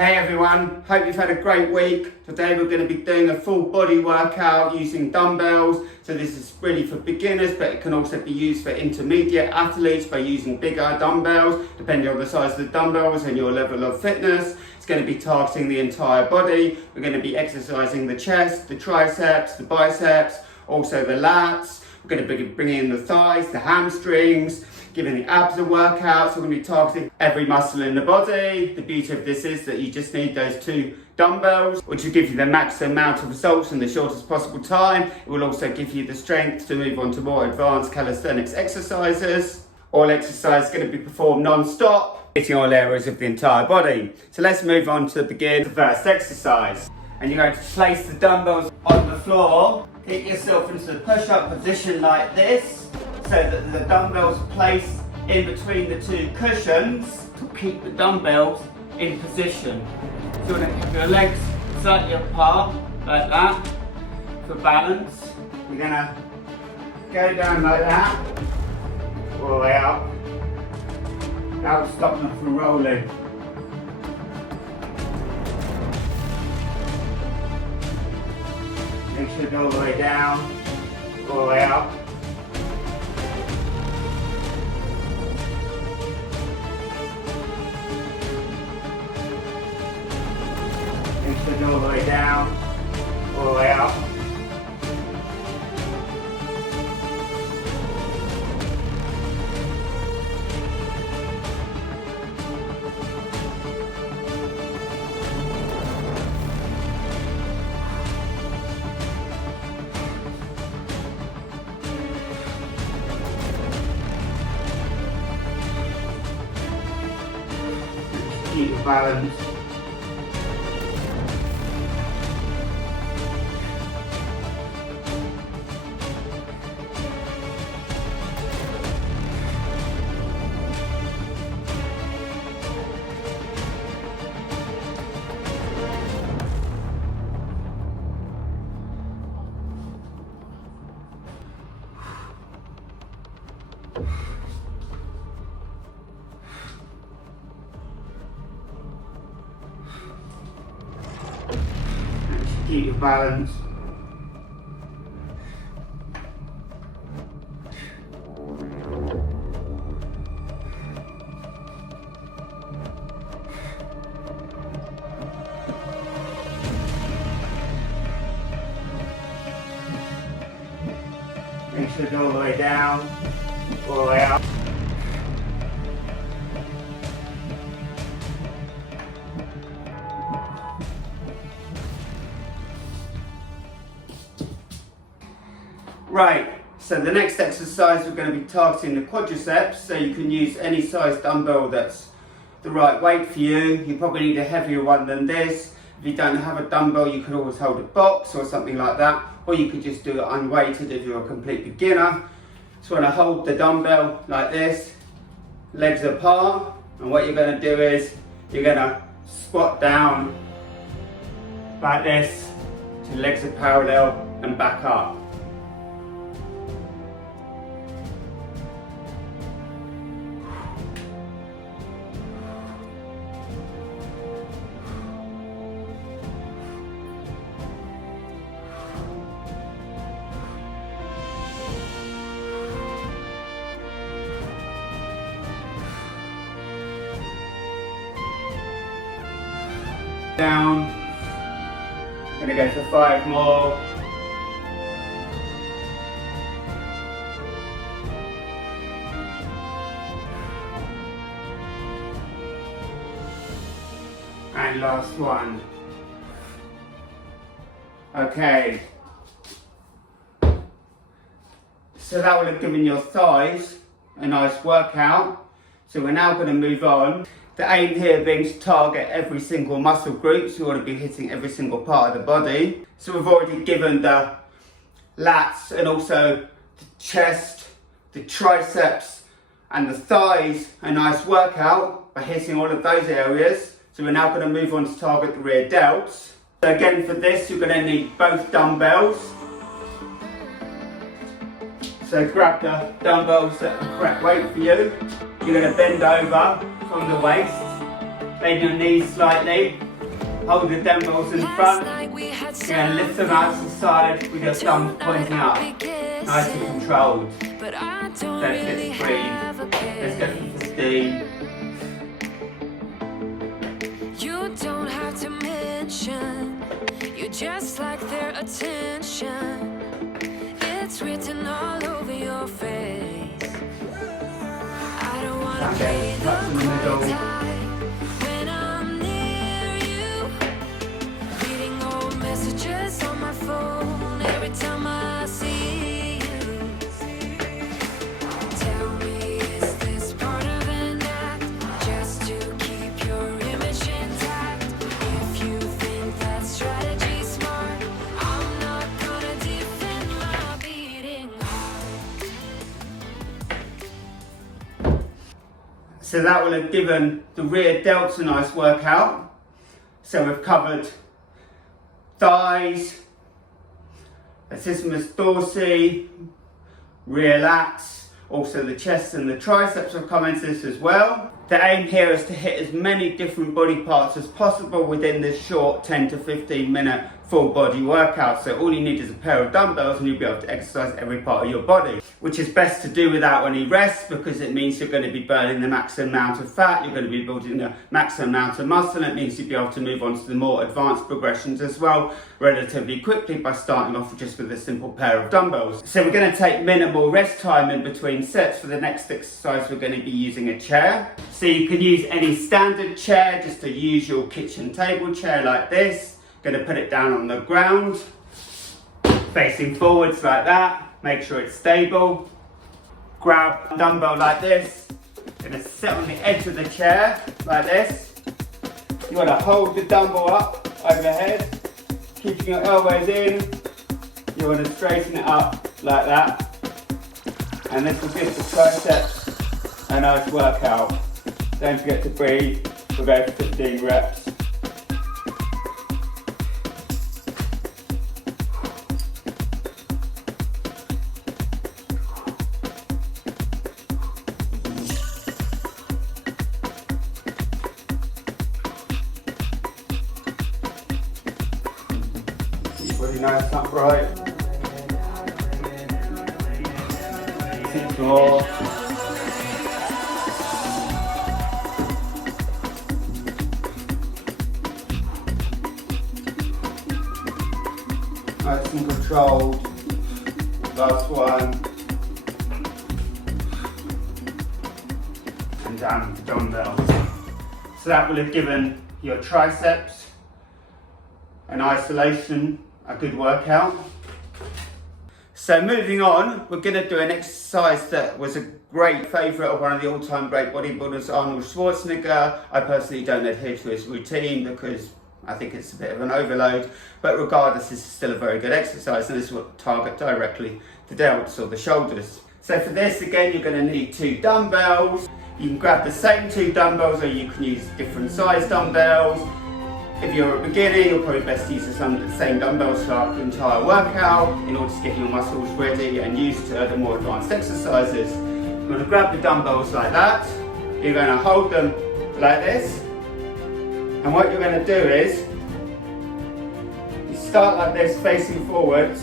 Hey everyone, hope you've had a great week. Today we're going to be doing a full body workout using dumbbells. So this is really for beginners, but it can also be used for intermediate athletes by using bigger dumbbells, depending on the size of the dumbbells and your level of fitness. It's going to be targeting the entire body. We're going to be exercising the chest, the triceps, the biceps, also the lats. We're going to be bringing in the thighs, the hamstrings, giving the abs a workout. So we're going to be targeting every muscle in the body. The beauty of this is that you just need those two dumbbells, which will give you the maximum amount of results in the shortest possible time. It will also give you the strength to move on to more advanced calisthenics exercises. All exercises are going to be performed non-stop, hitting all areas of the entire body. So let's move on to begin the first exercise. And you're going to place the dumbbells on the floor. Get yourself into the push-up position like this, so that the dumbbells are placed in between the two cushions to keep the dumbbells in position. So you want to keep your legs slightly apart, like that, for balance. We're going to go down like that, all the way up. That will stop them from rolling. Make sure to go all the way down, all the way up. Make sure to go all the way down, all the way up. Keep your balance. Keep your balance. Make sure to go all the way down, all the way up. Right, so the next exercise we're going to be targeting the quadriceps, so you can use any size dumbbell that's the right weight for you. You probably need a heavier one than this. If you don't have a dumbbell, you can always hold a box or something like that, or you could just do it unweighted if you're a complete beginner. So you want to hold the dumbbell like this, legs apart, and what you're going to do is you're going to squat down like this, so legs are parallel and back up. Down. I'm going to go for 5 more. And last one. Okay. So that would have given your thighs a nice workout. So we're now going to move on. The aim here being to target every single muscle group, so you want to be hitting every single part of the body. So we've already given the lats and also the chest, the triceps and the thighs a nice workout by hitting all of those areas. So we're now going to move on to target the rear delts. So again for this you're going to need both dumbbells. So grab the dumbbells at the correct weight for you. You're going to bend over from the waist, bend your knees slightly, Hold the dumbbells in front. You're going to lift them out to the side with your thumbs pointing up. Nice and controlled. Don't forget to breathe. Let's go for 15. You don't have to mention, you just like their attention. It's written all over your face. I don't wanna play the quiet time when I'm near you. Reading old messages on my phone every time I see you. Tell me, is this part of an act just to keep your image intact? If you think that strategy smart, I'm not gonna defend my beating heart. So that will have given the rear delts a nice workout. So we've covered thighs, latissimus dorsi, rear lats, also the chest and the triceps have come into this as well. The aim here is to hit as many different body parts as possible within this short 10 to 15 minute full body workout. So all you need is a pair of dumbbells and you'll be able to exercise every part of your body, which is best to do without any rest because it means you're going to be burning the maximum amount of fat, you're going to be building the maximum amount of muscle, and it means you'll be able to move on to the more advanced progressions as well relatively quickly by starting off just with a simple pair of dumbbells. So we're going to take minimal rest time in between sets. For the next exercise we're going to be using a chair. So you can use any standard chair, just a usual kitchen table chair like this. Going to put it down on the ground, facing forwards like that. Make sure it's stable. Grab a dumbbell like this. Going to sit on the edge of the chair like this. You want to hold the dumbbell up overhead, keeping your elbows in. You want to straighten it up like that. And this will give the triceps a nice workout. Don't forget to breathe. We'll go for 15 reps. Really nice and upright. 6 more. Nice and controlled. Last one. And down with the dumbbells. So that will have given your triceps in isolation a good workout. So moving on, we're going to do an exercise that was a great favourite of one of the all-time great bodybuilders, Arnold Schwarzenegger. I personally don't adhere to his routine because I think it's a bit of an overload, but regardless, this is still a very good exercise, and this will target directly the delts or the shoulders. So for this, again, you're going to need 2 dumbbells. You can grab the same 2 dumbbells, or you can use different size dumbbells. If you're a beginner, you're probably best to use the same dumbbells throughout the entire workout in order to get your muscles ready and used to the more advanced exercises. You're going to grab the dumbbells like that. You're going to hold them like this. And what you're going to do is, you start like this facing forwards,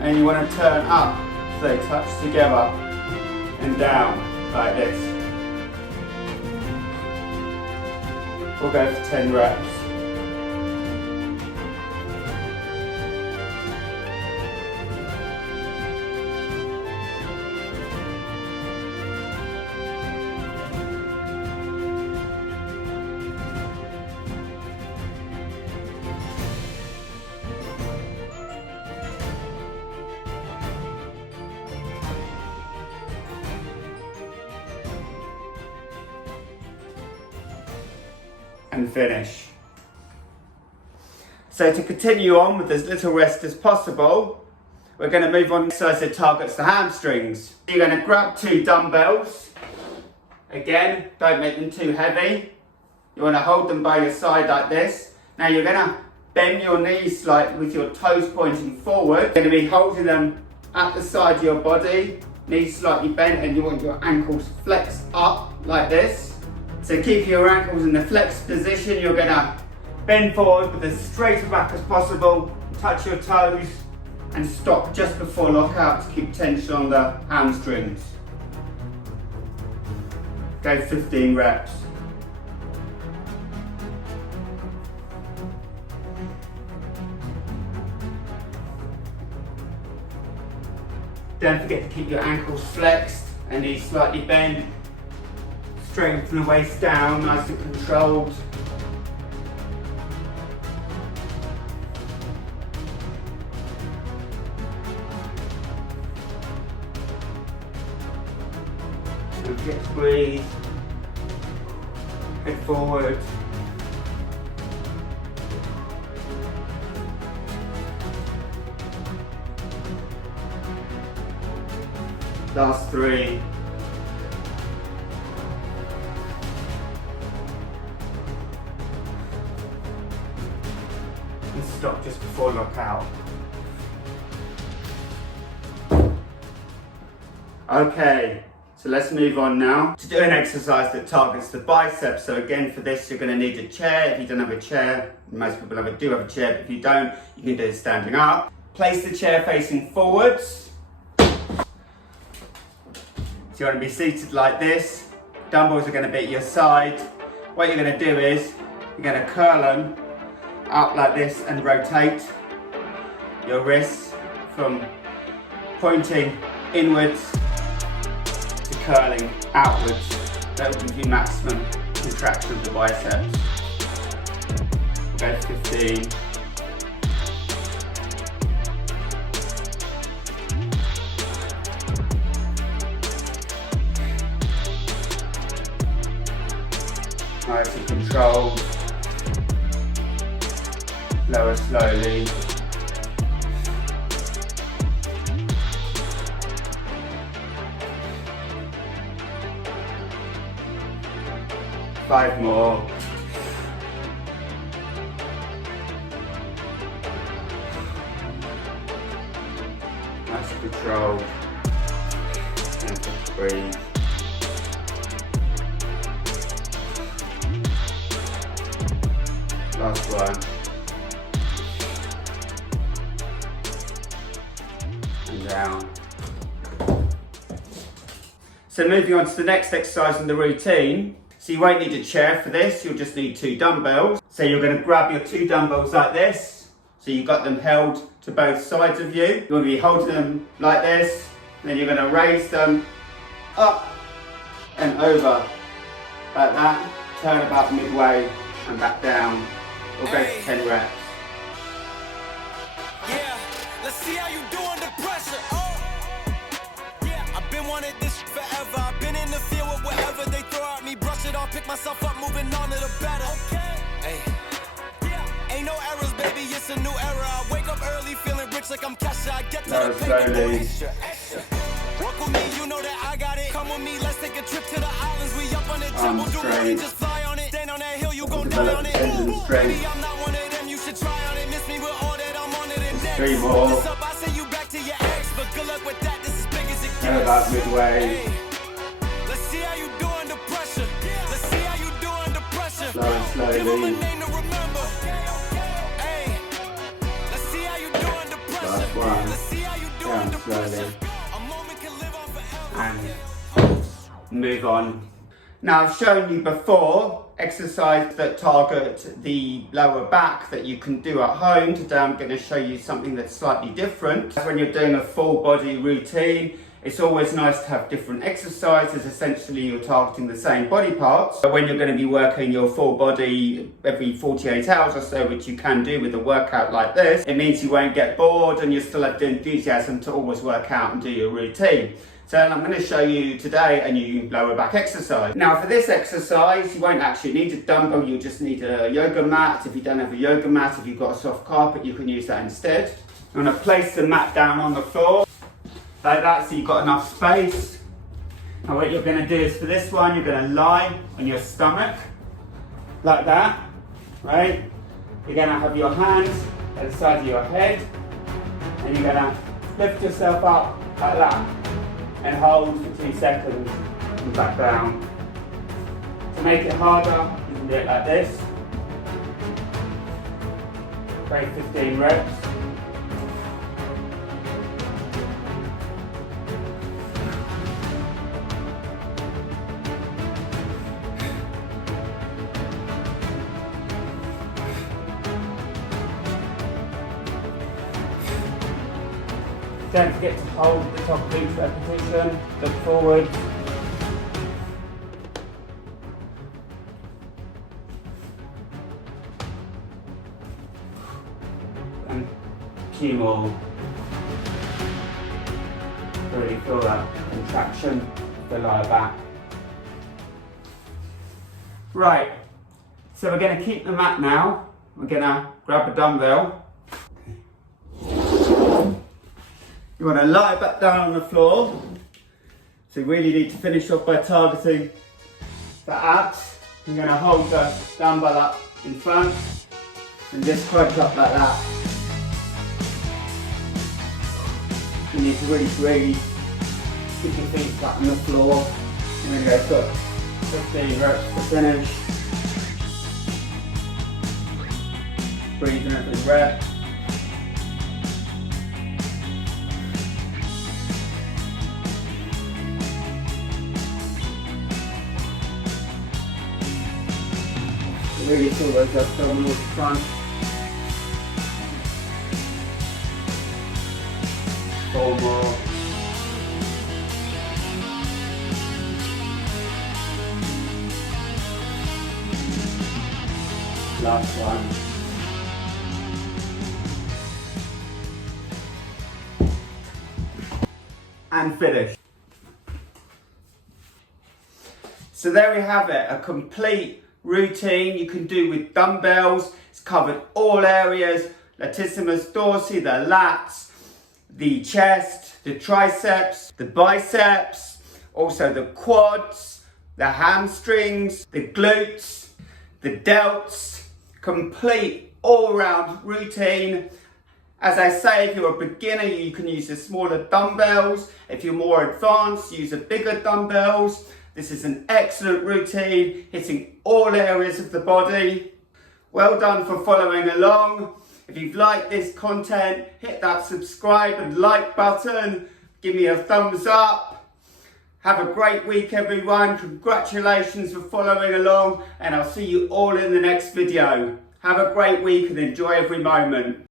and you want to turn up so they touch together and down like this. We'll go for 10 reps. And finish. So to continue on with as little rest as possible, we're going to move on to exercise that targets the hamstrings. You're going to grab 2 dumbbells. Again, don't make them too heavy. You want to hold them by your side like this. Now you're going to bend your knees slightly with your toes pointing forward. You're going to be holding them at the side of your body, knees slightly bent, and you want your ankles flexed up like this. So keep your ankles in the flexed position. You're going to Bend forward with as straight a back as possible, touch your toes and stop just before lockout to keep tension on the hamstrings. Go 15 reps. Don't forget to keep your ankles flexed and knees slightly bent. Strengthen the waist down, nice and controlled. Don't forget to breathe. Head forward. Last 3. And stop just before lockout. Okay, so let's move on now to do an exercise that targets the biceps. So again, for this, you're going to need a chair. If you don't have a chair, most people do have a chair, but if you don't, you can do it standing up. Place the chair facing forwards. So you want to be seated like this. Dumbbells are going to be at your side. What you're going to do is, you're going to curl them out like this and rotate your wrists from pointing inwards to curling outwards. That will give you maximum contraction of the biceps. We'll go 15. Nice and controlled. Lower slowly. Five more. Nice and controlled. And just breathe. Last one. And down. So moving on to the next exercise in the routine. So you won't need a chair for this, you'll just need 2 dumbbells. So you're going to grab your 2 dumbbells like this. So you've got them held to both sides of you. You're going to be holding them like this. And then you're going to raise them up and over like that. Turn about midway and back down. We'll go for 10 reps. Yeah, let's see how you do under pressure. Oh, yeah, I've been wanting this forever. I've been in the field with whatever they throw at me. Brush it off, pick myself up, moving on to the better. Okay, hey, yeah, ain't no errors, baby, it's a new era. I wake up early, feeling rich like I'm Kesha. I get to the paper, extra, extra. Walk with me, you know that I got it. Come with me, let's take a trip to the islands. We up on the jumbo, do more than just fly on it. Stand on that hill, you gon' die on it. Baby, I'm not one of them, you should try on it. Miss me with all that, I'm on it and next. 3 more. This up, I send you back to your ex, but good luck with that, this is big as it gets. Turn about midway. Hey, let's see how you do under pressure. Let's see how you do under pressure. Slow and slowly. Give them a name to remember. Hey, let's see how you do under pressure. Last one. Let's see how you do Down under slowly. pressure. A moment can live on forever. And move on. Now I've shown you before exercises that target the lower back that you can do at home. Today I'm going to show you something that's slightly different. When you're doing a full body routine, it's always nice to have different exercises. Essentially you're targeting the same body parts. But when you're going to be working your full body every 48 hours or so, which you can do with a workout like this, it means you won't get bored and you still have the enthusiasm to always work out and do your routine. So I'm going to show you today a new lower back exercise. Now for this exercise, you won't actually need a dumbbell, you'll just need a yoga mat. If you don't have a yoga mat, if you've got a soft carpet, you can use that instead. I'm going to place the mat down on the floor, like that, so you've got enough space. Now what you're going to do is for this one, you're going to lie on your stomach, like that, right? You're going to have your hands at the side of your head, and you're going to lift yourself up like that. And hold for 2 seconds and back down. To make it harder, you can do it like this. Okay, 15 reps. Don't forget to hold the top of each repetition, look forward. And a few more. Really feel that contraction of the lower back. Right, so we're going to keep the mat now. We're going to grab a dumbbell. You want to lie back down on the floor. So you really need to finish off by targeting the abs. You're going to hold the dumbbell up in front and just crunch up like that. You need to really keep your feet flat on the floor. And then go for 15 reps to finish. Breathing every rep. Really feel those abdominals front. Four more. Last one. And finish. So there we have it, a complete routine you can do with dumbbells. It's covered all areas, latissimus dorsi, the lats, the chest, the triceps, the biceps, also the quads, the hamstrings, the glutes, the delts, complete all-round routine. As I say, if you're a beginner, you can use the smaller dumbbells. If you're more advanced, use the bigger dumbbells. This is an excellent routine, hitting all areas of the body. Well done for following along. If you've liked this content, hit that subscribe and like button. Give me a thumbs up. Have a great week, everyone. Congratulations for following along, and I'll see you all in the next video. Have a great week and enjoy every moment.